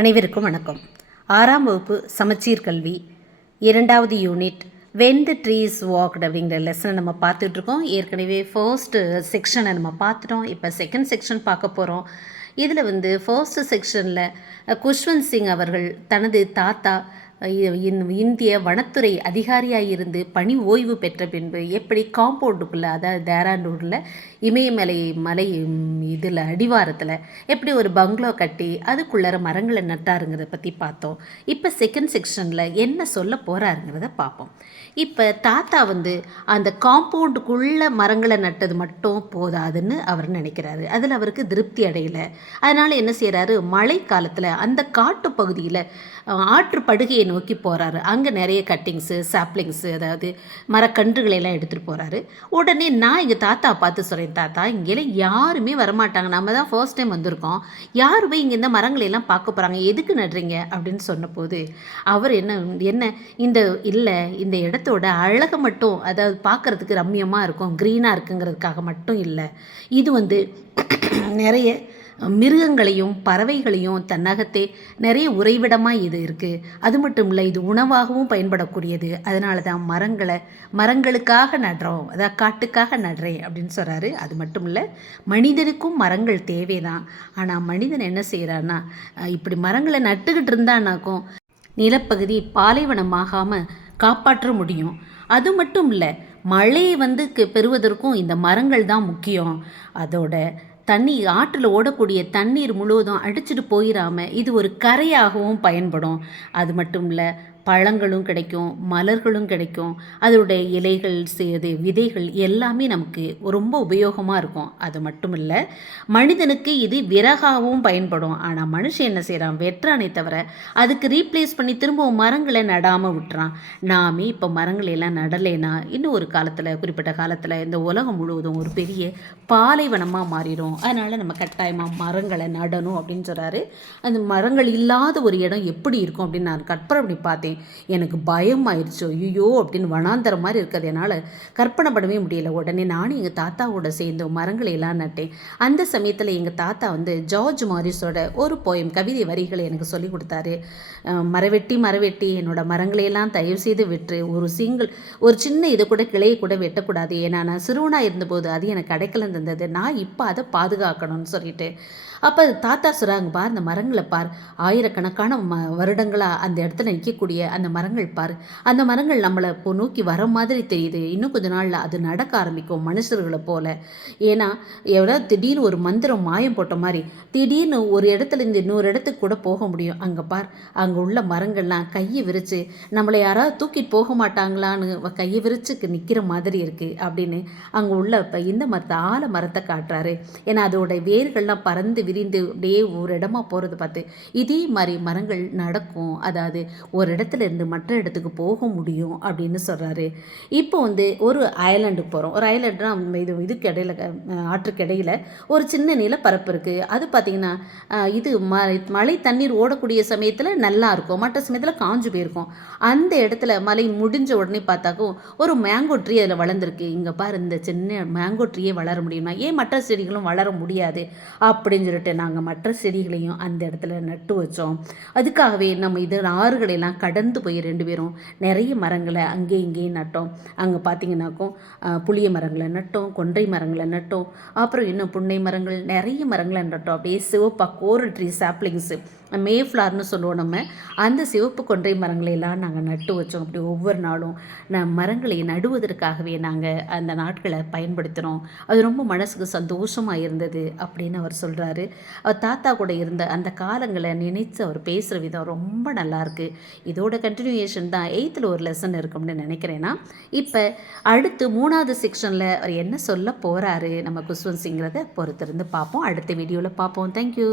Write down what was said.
அனைவருக்கும் வணக்கம். ஆறாம் வகுப்பு சமச்சீர் கல்வி இரண்டாவது unit when the trees walked அப்படிங்கிற லெசனை நம்ம பார்த்துட்ருக்கோம். ஏற்கனவே ஃபர்ஸ்ட் செக்ஷனை நம்ம பார்த்துட்டோம். இப்போ செகண்ட் செக்ஷன் பார்க்க போகிறோம் இதில் வந்து ஃபர்ஸ்ட் செக்ஷனில் குஷ்வந்த் சிங் அவர்கள் தனது தாத்தா இந்திய வனத்துறை அதிகாரியாக இருந்து பணி ஓய்வு பெற்ற பின்பு எப்படி காம்பவுண்டுக்குள்ளே அதாவது தேராண்டூரில் இமயமலை மலை இதில் அடிவாரத்தில் எப்படி ஒரு பங்களோ கட்டி அதுக்குள்ளார மரங்களை நட்டாருங்கிறத பற்றி பார்த்தோம். இப்போ செகண்ட் செக்ஷனில் என்ன சொல்ல போகிறாருங்கிறத பார்ப்போம். இப்போ தாத்தா வந்து அந்த காம்பவுண்டுக்குள்ளே மரங்களை நட்டது மட்டும் போதாதுன்னு அவர் நினைக்கிறாரு. அதில் அவருக்கு திருப்தி அடையலை. அதனால் என்ன செய்கிறாரு மழை காலத்தில் அந்த காட்டு பகுதியில் ஆற்று படுகையை நோக்கி போகிறாரு அங்கே நிறைய கட்டிங்ஸு சாப்ளிங்ஸு அதாவது மரக்கன்றுகளையெல்லாம் எடுத்துகிட்டு போகிறாரு உடனே நான் எங்கள் தாத்தா பார்த்து சொல்கிறேன் தாத்தா இங்கெல்லாம் யாருமே வரமாட்டாங்க. நம்ம தான் ஃபர்ஸ்ட் டைம் வந்திருக்கோம். யார் போய் இங்கே இந்த மரங்களை எல்லாம் பார்க்க போகிறாங்க எதுக்கு நடுறீங்க? அப்படின்னு சொன்னபோது அவர் என்ன என்ன இந்த இல்லை இந்த இடத்தோட அழகை மட்டும் அதாவது பார்க்குறதுக்கு ரம்மியமாக இருக்கும் க்ரீனாக இருக்குங்கிறதுக்காக மட்டும் இல்லை. இது வந்து நிறைய மிருகங்களையும் பறவைகளையும் தன்னகத்தே நிறைய உறைவிடமாக இது இருக்குது அது மட்டும் இல்லை இது உணவாகவும் பயன்படக்கூடியது. அதனால தான் மரங்களை மரங்களுக்காக நடுறோம். அதாவது காட்டுக்காக நடுறேன் அப்படின்னு சொல்கிறாரு அது மட்டும் இல்லை மனிதனுக்கும் மரங்கள் தேவை தான் ஆனால் மனிதன் என்ன செய்கிறான்னா இப்படி மரங்களை நட்டுக்கிட்டு இருந்தானாக்கும் நிலப்பகுதி பாலைவனமாகாமல் காப்பாற்ற முடியும். அது மட்டும் இல்லை மழையை வந்து பெறுவதற்கும் இந்த மரங்கள் தான் முக்கியம். அதோட தண்ணி ஆற்றில் ஓடக்கூடிய தண்ணீர் முழுவதும் அடிச்சுட்டு போயிடாமல் இது ஒரு கரையாகவும் பயன்படும். அது மட்டும் இல்லை பழங்களும் கிடைக்கும் மலர்களும் கிடைக்கும். அதோடைய இலைகள் செய்யது விதைகள் எல்லாமே நமக்கு ரொம்ப உபயோகமாக இருக்கும். அது மட்டும் இல்லை மனிதனுக்கு இது விறகாகவும் பயன்படும். ஆனால் மனுஷன் என்ன செய்கிறான் வெட்டுறானே தவிர அதுக்கு ரீப்ளேஸ் பண்ணி திரும்பவும் மரங்களை நடாமல் விட்டுறான். நாமே இப்போ மரங்களை எல்லாம் நடலைன்னா இன்னும் ஒரு காலத்தில் குறிப்பிட்ட காலத்தில் இந்த உலகம் முழுவதும் ஒரு பெரிய பாலைவனமாக மாறிடும். அதனால் நம்ம கட்டாயமாக மரங்களை நடணும் அப்படின்னு சொல்கிறாரு அந்த மரங்கள் இல்லாத ஒரு இடம் எப்படி இருக்கும் அப்படின்னு நான் கற்பனை பண்ணி பார்த்தேன். எனக்கு பயம் ஆயிடுச்சு. ஐயோ அப்படின்னு வனாந்தர மாதிரி இருக்கிறது என்னால் கற்பனை பண்ணவே முடியல. உடனே நானும் எங்கள் தாத்தாவோட சேர்ந்து மரங்களை எல்லாம் நட்டேன். அந்த சமயத்தில் எங்கள் தாத்தா வந்து ஜார்ஜ் மாரிஸோட ஒரு போயம் கவிதை வரிகளை எனக்கு சொல்லி கொடுத்தாரு. மரவெட்டி மரவெட்டி என்னோட மரங்களை எல்லாம் தயவு செய்து விட்டு ஒரு சிங்கிள் ஒரு சின்ன இதை கூட கிளையை கூட வெட்டக்கூடாது. ஏன்னா நான் சிறுவனாக இருந்தபோது அது எனக்கு கிடைக்கலன்னு இருந்தது நான் இப்போ அதை பாதுகாக்கணும்னு சொல்லிட்டு. அப்போ தாத்தா சொல்கிறாங்க பார் அந்த மரங்களை பார். ஆயிரக்கணக்கான ம வருடங்களாக அந்த இடத்துல நிற்கக்கூடிய அந்த மரங்கள் பார். அந்த மரங்கள் நம்மளை இப்போ நோக்கி வர மாதிரி தெரியுது. இன்னும் கொஞ்ச நாளில் அது நடக்க ஆரம்பிக்கும் மனுஷர்களை போல. ஏன்னா எவ்வளோ திடீர்னு ஒரு மந்திரம் மாயம் போட்ட மாதிரி திடீர்னு ஒரு இடத்துல இருந்து இன்னொரு இடத்துக்கு கூட போக முடியும். அங்கே பார் அங்கே உள்ள மரங்கள்லாம் கையை விரித்து நம்மளை யாராவது தூக்கிட்டு போக மாட்டாங்களான்னு கையை விரிச்சு நிற்கிற மாதிரி இருக்குது அப்படின்னு அங்கே உள்ள இப்போ இந்த மரத்தை ஆல மரத்தை காட்டுறாரு. ஏன்னா அதோட வேர்கள்லாம் பறந்து விரிந்து அப்படியே ஒரு இடமா போகிறது பார்த்து இதே மாதிரி மரங்கள் நடக்கும். அதாவது ஒரு இடத்துல இருந்து மற்ற இடத்துக்கு போக முடியும் அப்படின்னு சொல்கிறாரு இப்போ வந்து ஒரு ஐலாண்டுக்கு போகிறோம் ஒரு ஐலாண்டுனா இது இதுக்கு இடையில ஆற்றுக்கு இடையில ஒரு சின்ன நிலப்பரப்பு இருக்குது அது பார்த்திங்கன்னா இது ம மழை தண்ணீர் ஓடக்கூடிய சமயத்தில் நல்லா இருக்கும். மற்ற சமயத்தில் காஞ்சு போயிருக்கும். அந்த இடத்துல மழை முடிஞ்ச உடனே பார்த்தாக்கும் ஒரு மேங்கோ ட்ரீ அதில் வளர்ந்துருக்கு. இங்கே பாரு இந்த சின்ன மேங்கோ ட்ரீயே வளர முடியுமா? ஏன் மற்ற செடிகளும் வளர முடியாது? அப்படின்னு சொல்லிட்டு நாங்கள் மற்ற செடிகளையும் அந்த இடத்துல நட்டு வச்சோம். அதுக்காகவே நம்ம இது ஆறுகளெல்லாம் கடல் நடந்து போய் ரெண்டு பேரும் நிறைய மரங்களை அங்கேயும் இங்கேயும் நட்டோம். அங்கே பார்த்தீங்கன்னாக்கும் புளிய மரங்களை நட்டோம் கொன்றை மரங்களை நட்டோம். அப்புறம் இன்னும் புன்னை மரங்கள் நிறைய மரங்களை நட்டோம். அப்படியே சிவப்பாக கோரல் ட்ரீ சாப்ளிங்ஸு மேஃப்ளார்னு சொல்லுவோம் நம்ம. அந்த சிவப்பு கொன்றை மரங்களை எல்லாம் நாங்கள் நட்டு வச்சோம். அப்படி ஒவ்வொரு நாளும் ந மரங்களை நடுவதற்காகவே நாங்கள் அந்த நாட்களை பயன்படுத்தினோம். அது ரொம்ப மனசுக்கு சந்தோஷமாக இருந்தது அப்படின்னு அவர் சொல்கிறாரு அவர் தாத்தா கூட இருந்த அந்த காலங்களை நினைத்து அவர் பேசுகிற விதம் ரொம்ப நல்லாயிருக்கு இதோட கண்டினியூஷன் தான் எயித்தில் ஒரு லெசன் இருக்கும்னு நினைக்கிறேன்னா இப்போ அடுத்து மூணாவது செக்ஷனில் அவர் என்ன சொல்ல போகிறாரு நம்ம குஸ்வந்த் சிங்கிறத பொறுத்திருந்து பார்ப்போம். அடுத்த வீடியோவில் பார்ப்போம். தேங்க்யூ